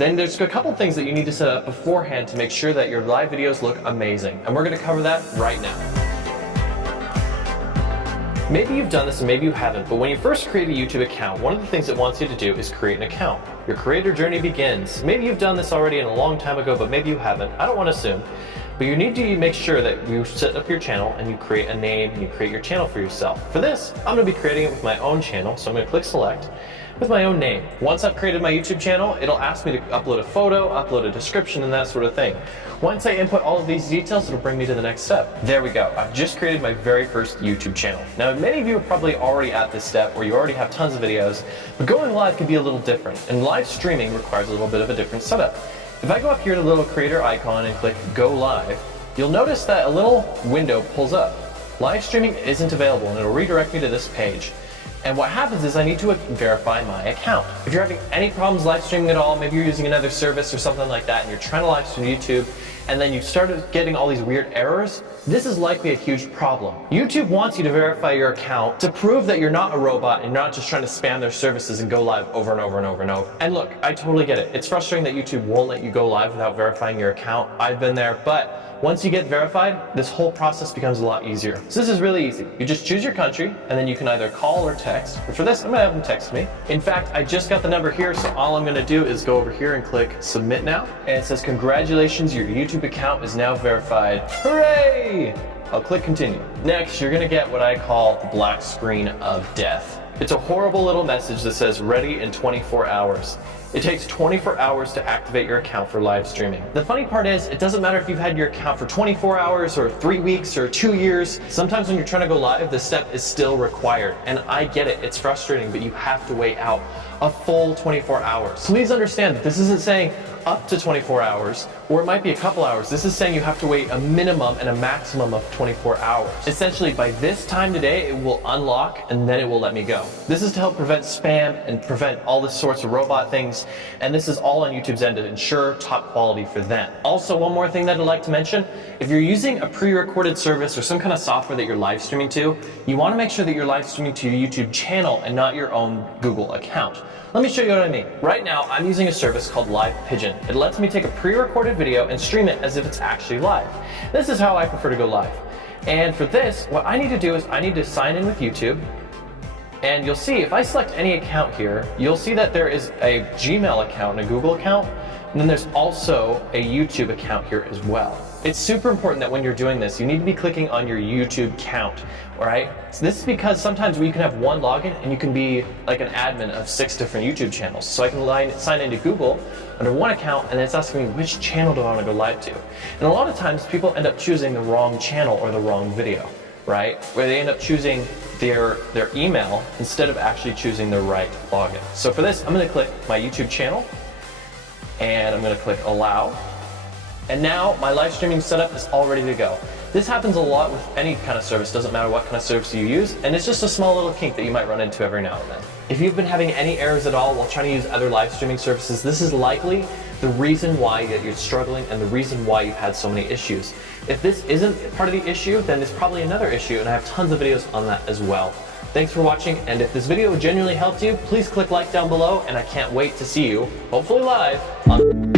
then there's a couple things that you need to set up beforehand to make sure that your live videos look amazing. And we're going to cover that right now. Maybe you've done this and maybe you haven't, but when you first create a YouTube account, one of the things it wants you to do is create an account. Your creator journey begins. Maybe you've done this already a long time ago, but maybe you haven't. I don't want to assume. But you need to make sure that you set up your channel and you create a name and you create your channel for yourself. For this, I'm going to be creating it with my own channel, so I'm going to click select with my own name. Once I've created my YouTube channel, it'll ask me to upload a photo, upload a description, and that sort of thing. Once I input all of these details, it'll bring me to the next step. There we go. I've just created my very first YouTube channel. Now, many of you are probably already at this step where you already have tons of videos, but going live can be a little different, and live streaming requires a little bit of a different setup. If I go up here to the little creator icon and click Go Live, you'll notice that a little window pulls up. Live streaming isn't available, and it'll redirect me to this page. And what happens is I need to verify my account. If you're having any problems live streaming at all, maybe you're using another service or something like that, and you're trying to live stream YouTube, and then you started getting all these weird errors, this is likely a huge problem. YouTube wants you to verify your account to prove that you're not a robot and you're not just trying to spam their services and go live over and over and over and over. And look, I totally get it. It's frustrating that YouTube won't let you go live without verifying your account. I've been there, but once you get verified, this whole process becomes a lot easier. So this is really easy. You just choose your country, and then you can either call or text. But for this, I'm gonna have them text me. In fact, I just got the number here, so all I'm gonna do is go over here and click Submit Now. And it says, congratulations, your YouTube account is now verified. Hooray! I'll click Continue. Next, you're gonna get what I call the black screen of death. It's a horrible little message that says, ready in 24 hours. It takes 24 hours to activate your account for live streaming. The funny part is, it doesn't matter if you've had your account for 24 hours or 3 weeks or 2 years. Sometimes when you're trying to go live, this step is still required. And I get it, it's frustrating, but you have to wait out a full 24 hours. Please understand that this isn't saying up to 24 hours, or it might be a couple hours. This is saying you have to wait a minimum and a maximum of 24 hours. Essentially, by this time today, it will unlock and then it will let me go. This is to help prevent spam and prevent all this sorts of robot things, and this is all on YouTube's end to ensure top quality for them. Also, one more thing that I'd like to mention, if you're using a pre-recorded service or some kind of software that you're live streaming to, you want to make sure that you're live streaming to your YouTube channel and not your own Google account. Let me show you what I mean. Right now, I'm using a service called Live Pigeon. It lets me take a pre-recorded video and stream it as if it's actually live. This is how I prefer to go live. And for this, what I need to do is I need to sign in with YouTube. And you'll see, if I select any account here, you'll see that there is a Gmail account and a Google account, and then there's also a YouTube account here as well. It's super important that when you're doing this, you need to be clicking on your YouTube count, all right? So this is because sometimes you can have one login and you can be like an admin of 6 different YouTube channels. So I can sign into Google under one account, and it's asking me which channel do I want to go live to. And a lot of times people end up choosing the wrong channel or the wrong video, right? Where they end up choosing their email instead of actually choosing the right login. So for this, I'm going to click my YouTube channel, and I'm going to click Allow. And now my live streaming setup is all ready to go. This happens a lot with any kind of service, doesn't matter what kind of service you use, and it's just a small little kink that you might run into every now and then. If you've been having any errors at all while trying to use other live streaming services, this is likely the reason why you're struggling and the reason why you've had so many issues. If this isn't part of the issue, then it's probably another issue, and I have tons of videos on that as well. Thanks for watching, and if this video genuinely helped you, please click like down below, and I can't wait to see you, hopefully live, on